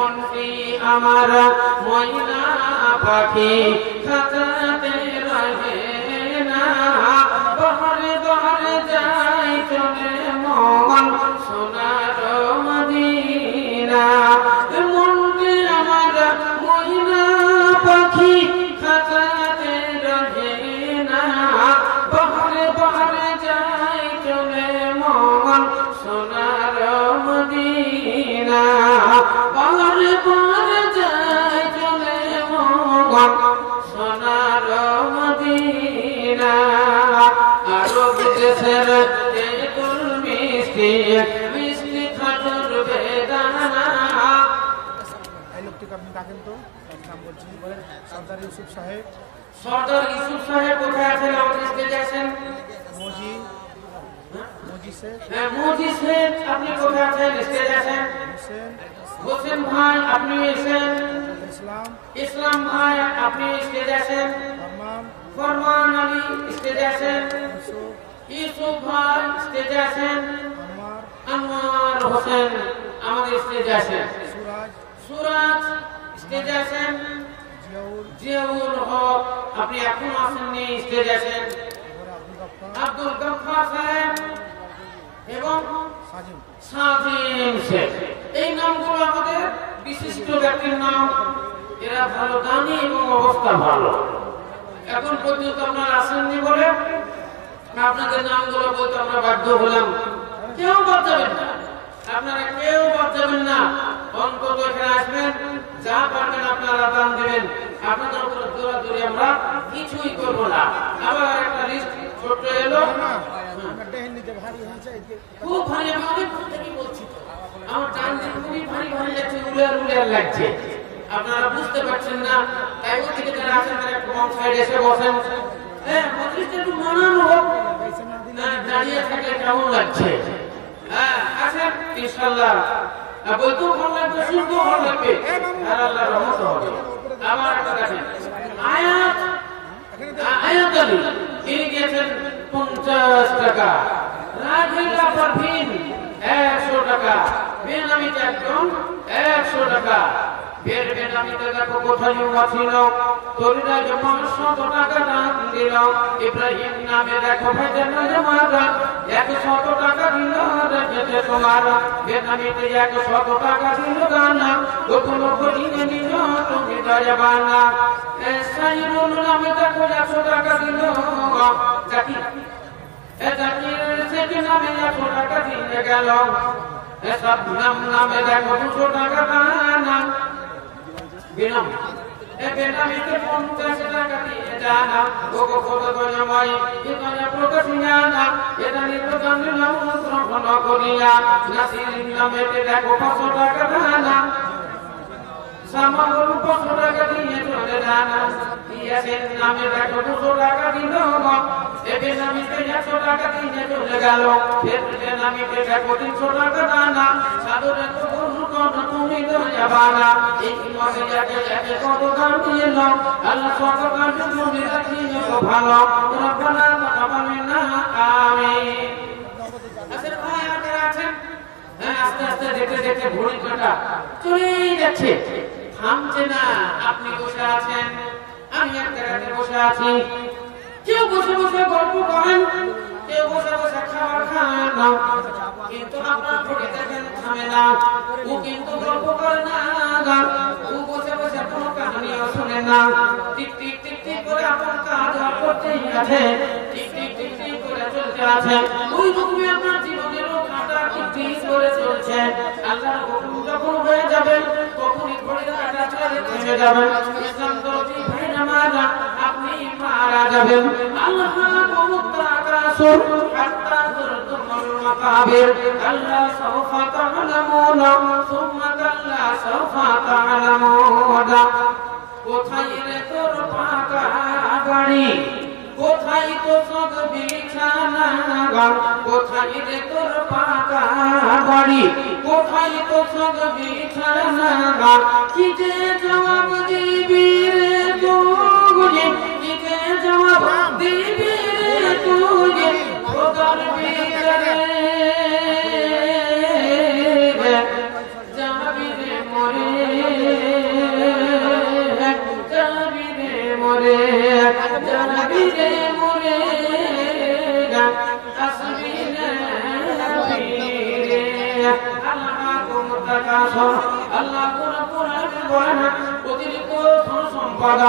মনটি আমার ময়না পাখি খাঁচাতে রহে না, বহরে বহরে যাই চলে মন সোনার মদিনা। মনটি আমার ময়না পাখি খাঁচাতে রহে না, বহরে বহরে যাই চলে মন সোনার মদিনা। বহরে বহরে যাই চলে মন সোনার মদিনা। আরব দেশের তেঁতুল মিষ্টি মিষ্টি খাজুর বেদানা। এই লোকটিকে আপনি ডাকেন তো, নাম বলছি বলেন। সর্দার ইউসুফ সাহেব। সর্দার ইউসুফ সাহেব কোথায় আছেন? আমাদের স্টেজে আছেন। মজি শেখ। মজি শেখ আপনি কোথায় আছেন? স্টেজে আছেন। হোসেন ভাই আপনি এসেছেন। ইসলাম ভাই আপনি স্টেজে আছেন। ফরমান আলী স্টেজে আছেন। ইউসুফ ভাই স্টেজে আছেন। আনোয়ার হোসেন আমাদের স্টেজে আছেন। সুরাজ স্টেজে আছেন। জিয়াউল হক আপনি এখন আসেননি, স্টেজে আছেন। আব্দুল গফফার সাহেব এবং সাজিম শেখ। এই নামগুলো আমাদের বিশিষ্ট ব্যক্তির নাম। এরা ভালো দানি এবং অবস্থা ভালো। এখন পর্যন্ত আপনারা আসেননি বলে আপনাদের নামগুলো বলতে আমরা বাধ্য হলাম। কেউ বাদ যাবেন না, আপনারা কেউ বাদ যাবেন না। অন্তত এখানে আসবেন, যা পারবেন আপনারা দান দেবেন। আপনাদের উপর দৌড়াদৌড়ি আমরা কিছুই করবো না। আবার একটা লিস্ট ছোট্ট এলো, খুব ভারী। আমি অনেক থেকে বলছি, আমার ডান দিক খুবই ভারী ভারী লাগছে, উলিয়ার উলিয়ার লাগছে। আপনারা বুঝতে পারছেন না, তাই ওই দিকে যারা আছেন তারা একটু কম সাইডে এসে বসেন। হ্যাঁ, মজলিসটা একটু মানানো হোক। দাঁড়িয়ে থাকলে কেমন লাগছে? হ্যাঁ আসেন, ইনশাআল্লাহ বলতেও ভালো লাগবে, শুনতেও ভালো লাগবে, আর আল্লাহর রহমত হবে। আমার একটা দেখেন আয়াত আলী, তিনি দিয়েছেন 50 টাকা। রাজিলা পারভিন 100 টাকা। বেনামিতে একজন 100 টাকা। বেনামিতে দেখো কোথায় ছিল, তরিরা যে 500 টাকা দান দিল। ইব্রাহিম নামে দেখো ভাইজান মারা 100 টাকা দিল রেখেছে তোমার। বেনামিতে 100 টাকা দিল দানা, ওগুলো করিয়ে নিল তুমি দয়াবানা। সাইরুল নামে দেখো 100 টাকা দিল জাকির। জাকির থেকে নামে 100 টাকা দিয়ে গেল। এসব নামে দেখো 200 টাকা দানা। বিনাম বেনামিতে 50 টাকা দিয়ে জানা, ওগো কত দয়াময় এখানে প্রকাশিয়ানা। এটা নির্বাচন নাম গ্রহণ করিয়া নাসির নামে দেখো 500 টাকা দানা। সামাগুলো 500 টাকা দিয়ে চলে জানা। ইয়াসিন নামে দেখো 200 টাকা দিল। বেনামিতে 100 টাকা দিয়ে চলে গেল। বেনামিতে দেখো 300 টাকা দানা। সাধুরে তো তুমি দয়াবানা। এই মনে যাকে যাকে কত দান দিল, আল্লাহ কত কাজ তুমি রাখিও ভালো। রব্বানা তাকাব্বাল মিন্না, আমিন। আসলে ভাই আপনারা আছেন, হ্যাঁ আস্তে আস্তে দেখতে দেখতে ঘড়ি কাটা চলেই যাচ্ছে, থামছে না। আপনি বসে আছেন, আমি এক জায়গাতে বসে আছি। কেউ বসে বসে গল্প করেন, কেউ বসে বসে খাবার খান, কিন্তু আপনার ঘড়ি দেখেন থামে না। ও কিন্তু গল্প করে না, ও বসে বসে কোনো কাহিনীও শুনে না। টিক টিক টিক টিক করে আপনার কাজ করতেই আছে, টিক টিক টিক টিক করে চলতে আছে। ওই রকমই আপনার জীবনেরও কাঁটা টিক টিক করে চলছে। আল্লাহর হুকুম যখন হয়ে যাবে তখনই ঘড়ির কাঁটা থেমে যাবে। ইসলাম দরদি ভাই নামাজা আপনি মারা যাবেন। আল্লাহ মুত্তাকাসুর হাত্তা যুরতুমুল মাকাবির। আল্লাহ সাওফা তা'লামুনা সুম্মা কাল্লা সাওফা তা'লামুনা। কোথায় রে তোর পাকা বাড়ি, কোথায় তো সব বিছানা, কোথায় রে তোর পাকা বাড়ি, কোথায় তো সব বিছানা। কি যে জবাব দিবি রে তুই, কি যে জবাব দিবি রে তুই, খোদার ভিতরে যাবি রে মরে। মোরে নবী রে মোরে তাসবিনে পীরে আল্লাহ কুমতাকাস আল্লাহ কোরআন বলেন অতিরিক্ত সম্পদ